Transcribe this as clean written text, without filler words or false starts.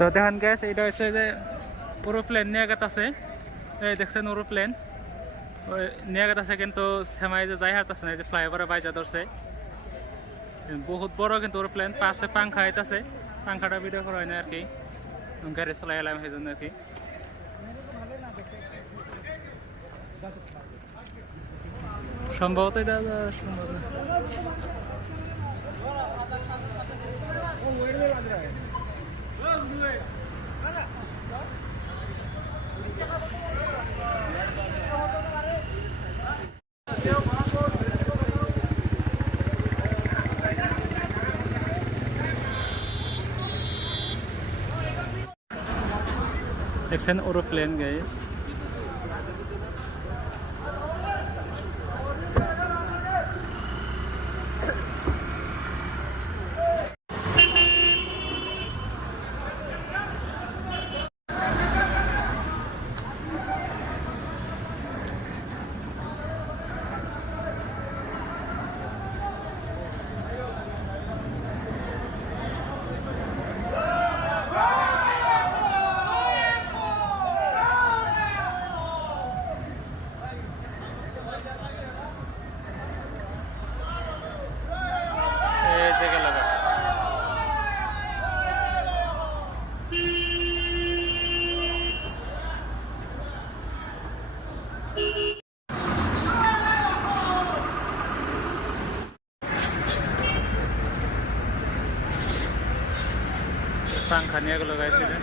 তো দেখেন গ্যাস এটা হচ্ছে যে পুরো প্লেন নিয়ে গেত আছে, এই দেখছেন পুরো প্লেন নিয়ে গেত আছে, কিন্তু সেমাই যে যাই হাত আছে না, যে ফ্লাইওভারে বাইজা ধরছে বহুত বড় কিন্তু ওর প্লেন। পাশে পাংখা আছে, পাংখাটা ভিডিও করা হয় না আর কি, গাড়ি চালাই এলাম সেই জন্য আর কি। সম্ভবত এটা সম্ভব না। দেখছেন এরোপ্লেন গাইস। পাংখা নিয়ে গেল গাইছিলেন।